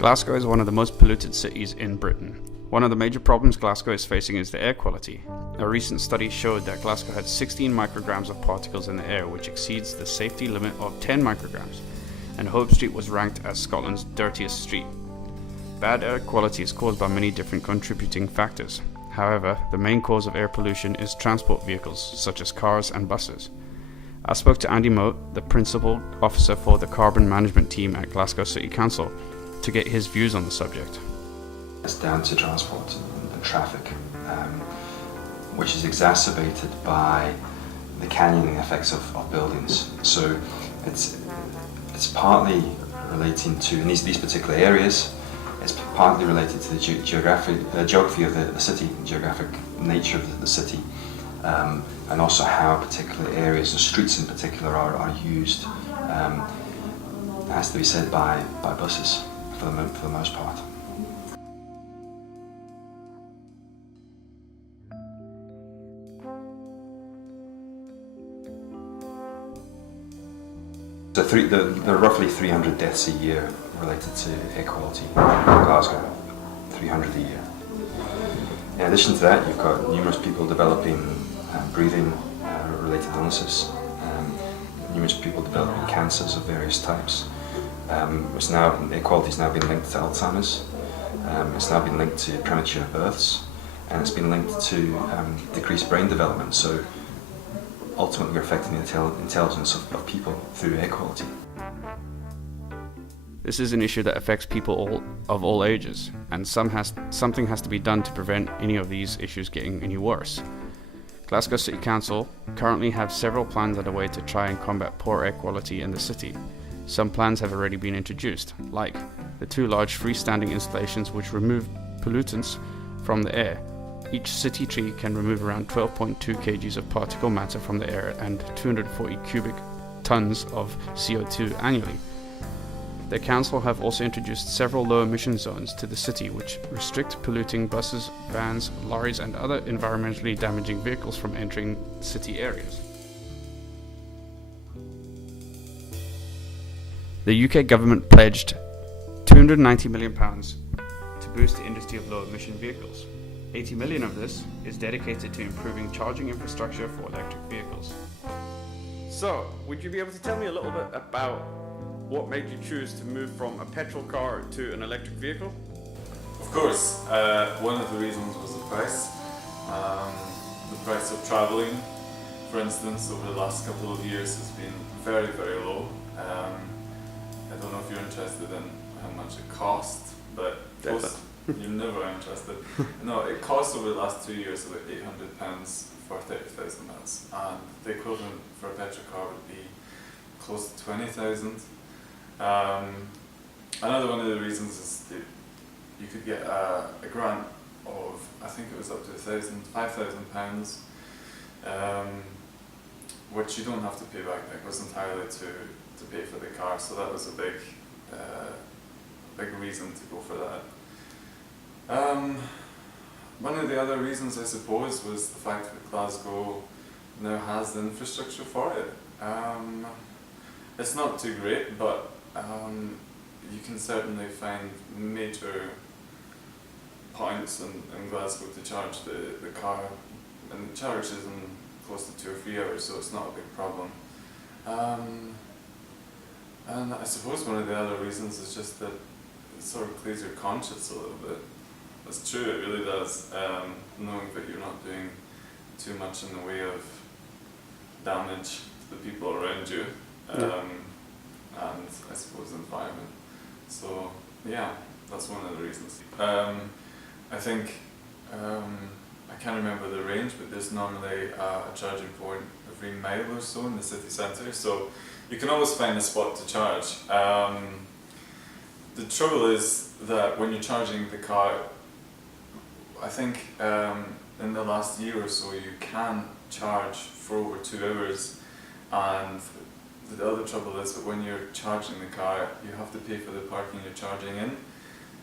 Glasgow is one of the most polluted cities in Britain. One of the major problems Glasgow is facing is the air quality. A recent study showed that Glasgow had 16 micrograms of particles in the air, which exceeds the safety limit of 10 micrograms, and Hope Street was ranked as Scotland's dirtiest street. Bad air quality is caused by many different contributing factors. However, the main cause of air pollution is transport vehicles, such as cars and buses. I spoke to Andy Moat, the Principal Officer for the Carbon Management Team at Glasgow City Council, to get his views on the subject. It's down to transport and traffic, which is exacerbated by the canyoning effects of buildings. So it's partly relating to, in these particular areas, it's partly related to the geography of the city, geographic nature of the city, and also how particular areas, and streets in particular, are used. It has to be said by buses for the most part. So there are roughly 300 deaths a year related to air quality in Glasgow, 300 a year. In addition to that, you've got numerous people developing breathing related illnesses, numerous people developing cancers of various types. Air quality has now been linked to Alzheimer's, it's now been linked to premature births, and it's been linked to decreased brain development. So ultimately we're affecting the intelligence of people through air quality. This is an issue that affects people of all ages, and something has to be done to prevent any of these issues getting any worse. Glasgow City Council currently have several plans underway to try and combat poor air quality in the city. Some plans have already been introduced, like the 2 large freestanding installations which remove pollutants from the air. Each city tree can remove around 12.2 kgs of particle matter from the air and 240 cubic tons of CO2 annually. The council have also introduced several low emission zones to the city which restrict polluting buses, vans, lorries and other environmentally damaging vehicles from entering city areas. The UK government pledged £290 million to boost the industry of low emission vehicles. 80 million of this is dedicated to improving charging infrastructure for electric vehicles. So, would you be able to tell me a little bit about what made you choose to move from a petrol car to an electric vehicle? Of course, one of the reasons was the price. The price of travelling, for instance, over the last couple of years has been very, very low. I don't know if you're interested in how much it costs, but you're never interested. No, it cost over the last 2 years about £800 for 30,000 miles, and the equivalent for a petrol car would be close to 20,000. Another one of the reasons is that you could get a grant of, I think it was up to £5,000, which you don't have to pay back. That goes entirely to pay for the car, so that was a big reason to go for that. One of the other reasons, I suppose, was the fact that Glasgow now has the infrastructure for it. It's not too great, but you can certainly find major points in Glasgow to charge the car, and the charge is in close to 2 or 3 hours, so it's not a big problem. And I suppose one of the other reasons is just that it sort of clears your conscience a little bit. That's true, it really does, knowing that you're not doing too much in the way of damage to the people around you, and I suppose the environment. So yeah, that's one of the reasons. I think, I can't remember the range, but there's normally a charging point every mile or so in the city centre, so you can always find a spot to charge. The trouble is that when you're charging the car, I think in the last year or so you can charge for over 2 hours, and the other trouble is that when you're charging the car you have to pay for the parking you're charging in,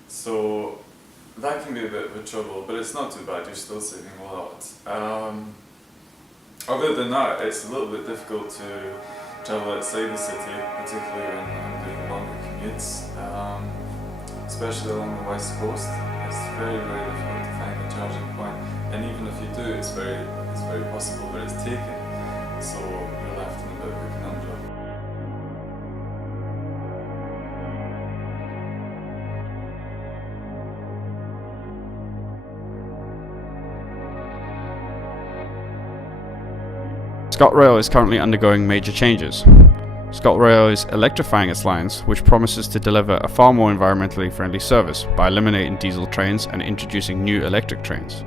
so that can be a bit of a trouble, but it's not too bad, you're still saving a lot. Other than that, it's a little bit difficult to travel outside the city, particularly when I'm doing longer commutes. especially along the west coast, it's very, very difficult to find a charging point. And even if you do, it's very possible where it's taken. So you're left in a bit of a conundrum. ScotRail is currently undergoing major changes. ScotRail is electrifying its lines, which promises to deliver a far more environmentally friendly service by eliminating diesel trains and introducing new electric trains.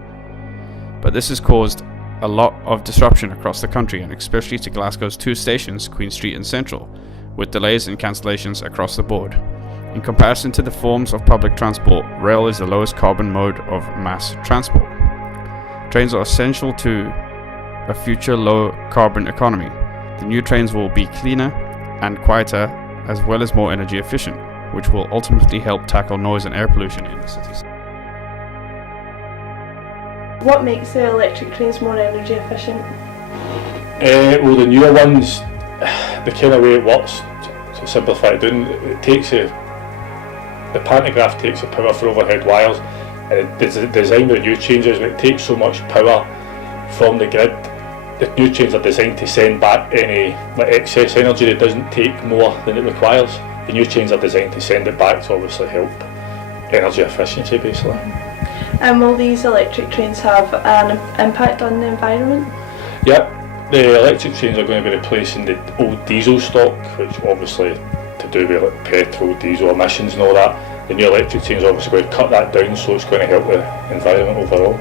But this has caused a lot of disruption across the country, and especially to Glasgow's two stations, Queen Street and Central, with delays and cancellations across the board. In comparison to the forms of public transport, rail is the lowest carbon mode of mass transport. Trains are essential to a future low carbon economy. The new trains will be cleaner and quieter, as well as more energy efficient, which will ultimately help tackle noise and air pollution in the cities. What makes the electric trains more energy efficient? Well, the newer ones, the kind of way it works, to simplify it down, it takes the pantograph takes the power for overhead wires, and the design of the new changes, it takes so much power from the grid. The new trains are designed to send back any excess energy that doesn't take more than it requires. The new trains are designed to send it back to obviously help energy efficiency, basically. And will these electric trains have an impact on the environment? Yep, the electric trains are going to be replacing the old diesel stock, which obviously to do with like petrol, diesel emissions and all that. The new electric trains are obviously going to cut that down, so it's going to help the environment overall.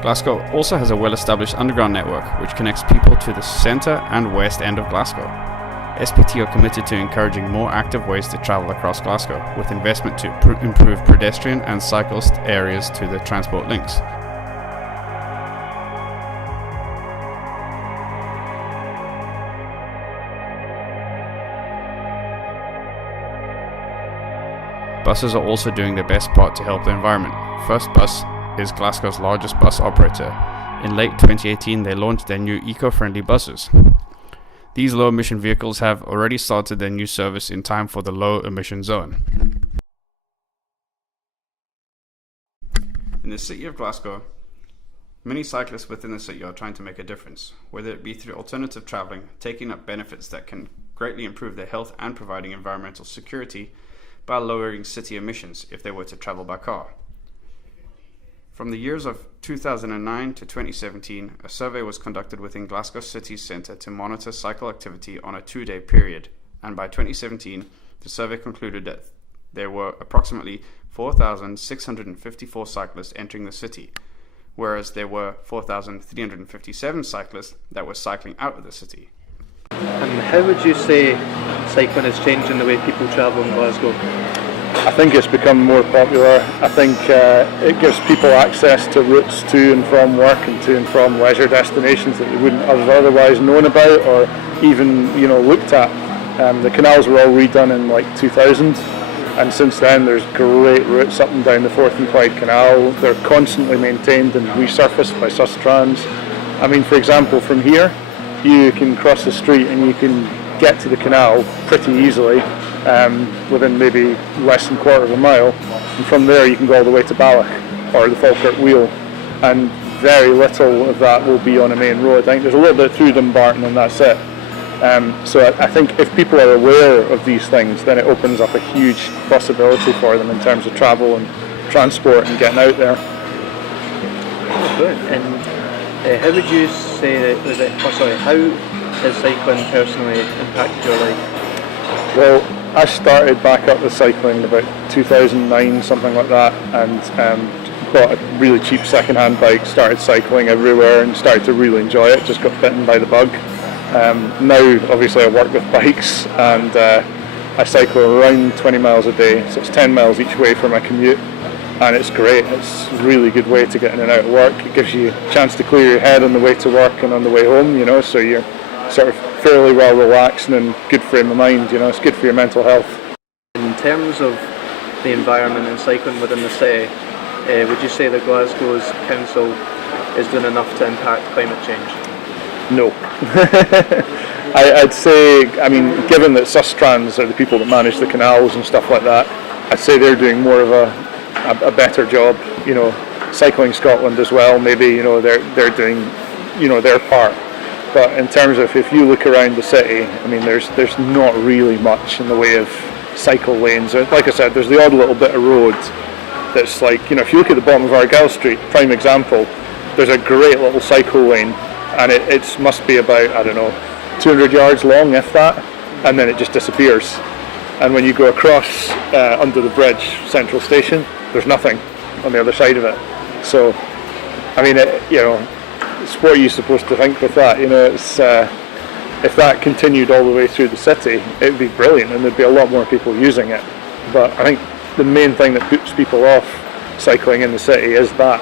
Glasgow also has a well-established underground network which connects people to the centre and west end of Glasgow. SPT are committed to encouraging more active ways to travel across Glasgow, with investment to improve pedestrian and cyclist areas to the transport links. Buses are also doing their best part to help the environment. First Bus is Glasgow's largest bus operator. In late 2018, they launched their new eco-friendly buses. These low-emission vehicles have already started their new service in time for the low-emission zone. In the city of Glasgow, many cyclists within the city are trying to make a difference, whether it be through alternative travelling, taking up benefits that can greatly improve their health, and providing environmental security by lowering city emissions if they were to travel by car. From the years of 2009 to 2017, a survey was conducted within Glasgow City Centre to monitor cycle activity on a 2-day period, and by 2017, the survey concluded that there were approximately 4,654 cyclists entering the city, whereas there were 4,357 cyclists that were cycling out of the city. And how would you say cycling is changing the way people travel in Glasgow? I think it's become more popular. I think it gives people access to routes to and from work and to and from leisure destinations that they wouldn't have otherwise known about or even looked at. The canals were all redone in 2000, and since then there's great routes up and down the Forth and Clyde Canal. They're constantly maintained and resurfaced by Sustrans. I mean, for example, from here you can cross the street and you can get to the canal pretty easily. Within maybe less than a quarter of a mile, and from there you can go all the way to Balloch or the Falkirk Wheel, and very little of that will be on a main road. I think there's a little bit through Dumbarton and that's it. So I think if people are aware of these things, then it opens up a huge possibility for them in terms of travel and transport and getting out there. Good. And how would you say how has cycling personally impacted your life? Well, I started back up with cycling about 2009, something like that, and bought a really cheap second-hand bike, started cycling everywhere and started to really enjoy it, just got bitten by the bug. Now, obviously, I work with bikes and I cycle around 20 miles a day, so it's 10 miles each way for my commute, and it's great. It's a really good way to get in and out of work. It gives you a chance to clear your head on the way to work and on the way home, so you're sort of fairly well relaxed and in good frame of mind. It's good for your mental health. In terms of the environment and cycling within the city, would you say that Glasgow's council is doing enough to impact climate change? No. I'd say, given that Sustrans are the people that manage the canals and stuff like that, I'd say they're doing more of a better job. You know, Cycling Scotland as well. Maybe, you know, they're doing, you know, their part. But in terms of, if you look around the city, I mean, there's not really much in the way of cycle lanes. Like I said, there's the odd little bit of road that's like, you know, if you look at the bottom of Argyll Street, prime example, there's a great little cycle lane, and it must be about, I don't know, 200 yards long, if that, and then it just disappears. And when you go across under the bridge, Central Station, there's nothing on the other side of it. So, I mean, you know, it's what are you supposed to think with that? You know, it's if that continued all the way through the city, it would be brilliant, and there'd be a lot more people using it. But I think the main thing that puts people off cycling in the city is that,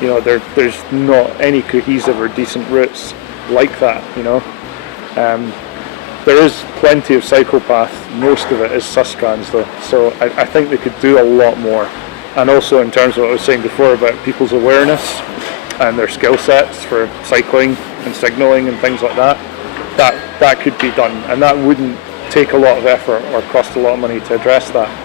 you know, there's not any cohesive or decent routes like that, you know. There is plenty of cycle path, most of it is Sustrans though, so I think they could do a lot more. And also in terms of what I was saying before about people's awareness and their skill sets for cycling and signalling and things like that, that could be done, and that wouldn't take a lot of effort or cost a lot of money to address that.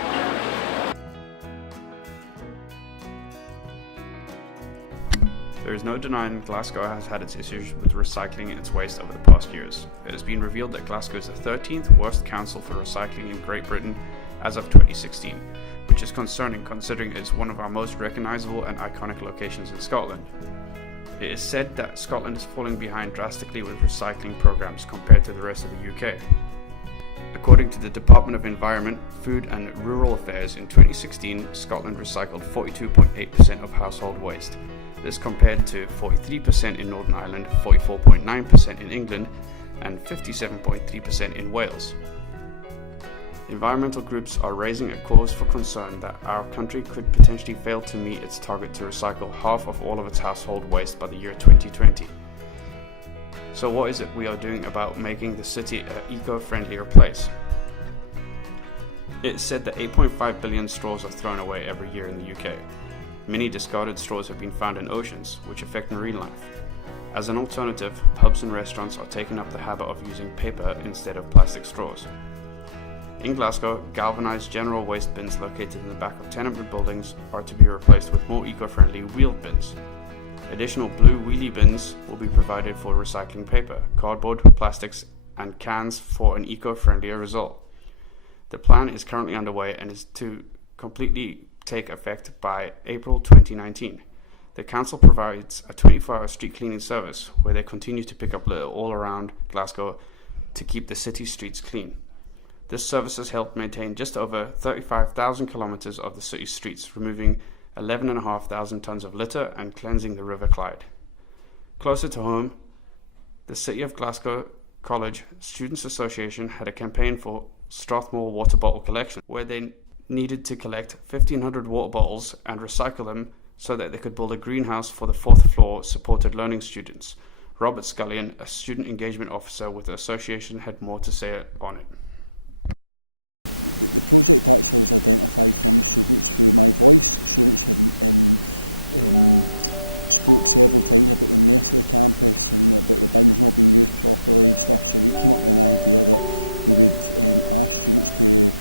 There is no denying Glasgow has had its issues with recycling its waste over the past years. It has been revealed that Glasgow is the 13th worst council for recycling in Great Britain as of 2016, which is concerning considering it is one of our most recognisable and iconic locations in Scotland. It is said that Scotland is falling behind drastically with recycling programs compared to the rest of the UK. According to the Department of Environment, Food and Rural Affairs, in 2016, Scotland recycled 42.8% of household waste. This compared to 43% in Northern Ireland, 44.9% in England, and 57.3% in Wales. Environmental groups are raising a cause for concern that our country could potentially fail to meet its target to recycle half of all of its household waste by the year 2020. So what is it we are doing about making the city an eco-friendlier place? It's said that 8.5 billion straws are thrown away every year in the UK. Many discarded straws have been found in oceans, which affect marine life. As an alternative, pubs and restaurants are taking up the habit of using paper instead of plastic straws. In Glasgow, galvanised general waste bins located in the back of tenement buildings are to be replaced with more eco-friendly wheeled bins. Additional blue wheelie bins will be provided for recycling paper, cardboard, plastics, and cans for an eco-friendlier result. The plan is currently underway and is to completely take effect by April 2019. The council provides a 24-hour street cleaning service where they continue to pick up litter all around Glasgow to keep the city streets clean. This service has helped maintain just over 35,000 kilometres of the city's streets, removing 11,500 tonnes of litter and cleansing the River Clyde. Closer to home, the City of Glasgow College Students' Association had a campaign for Strathmore water bottle collection, where they needed to collect 1,500 water bottles and recycle them so that they could build a greenhouse for the 4th floor supported learning students. Robert Scullion, a student engagement officer with the association, had more to say on it. The project actually was identified from the students through my voice. Students had spoke several times about the mess of the campus and about the bins not being used properly and stuff, so we came up with an idea that we would ask students to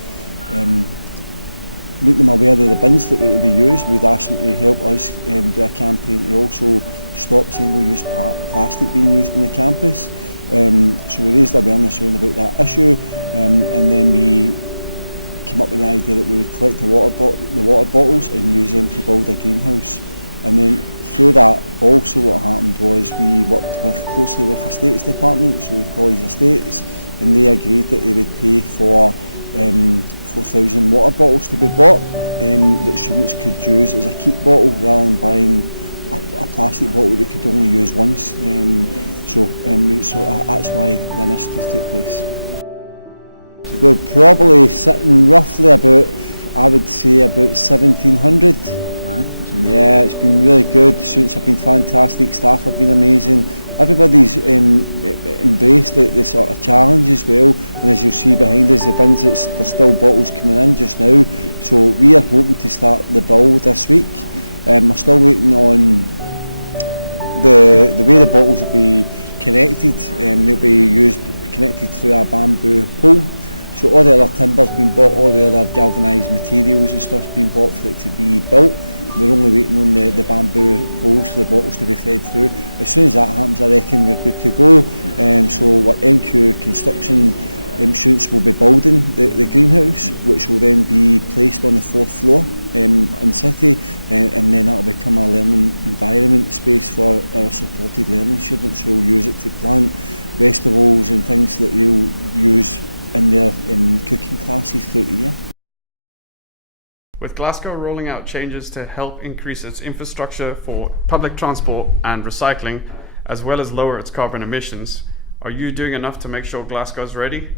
make them aware of the bins that were to be used. We'd ask them to help us do a campaign to also stop single-use plastic being used on the campus. So we raised awareness around about that issue, and then we came up with the idea that we would collect the water bottles and use them to build a greenhouse. And then through that, also what happened was we worked closely with the Estates Department, so with College Estates, and they agreed that they would pay for 4,000 water bottles to be bought that students could use as a keep bottle rather than buying a plastic bottle that they could only use once. So that's why the initiative took place. We're probably sitting roughly about, I would say, about 1,700. Yeah, it's been really good. Students have been fantastic, staff have been amazing. Everybody's embraced the sort of challenge as well, and as you'll see behind us, the bins, there's still bottles coming in just now, so we are hoping to start the build this week. We're still waiting on the way the bottles will be connected. They'll be connected through a bamboo pole, So all the other timber's been bought, all the other galvanised materials and stuff's been bought for it to be built. We're only waiting on the bamboo poles for the bottles to be fed through. As soon as that happens, I reckon we're good to go. So what NQ Construction students will be building the greenhouse, which will then be placed on the 4th floor in City, and then that will become a learning environment space for our supported learning students who will use it to plant vegetables and things that they'll use in their cooking classes throughout the year. With Glasgow rolling out changes to help increase its infrastructure for public transport and recycling, as well as lower its carbon emissions, are you doing enough to make sure Glasgow's ready?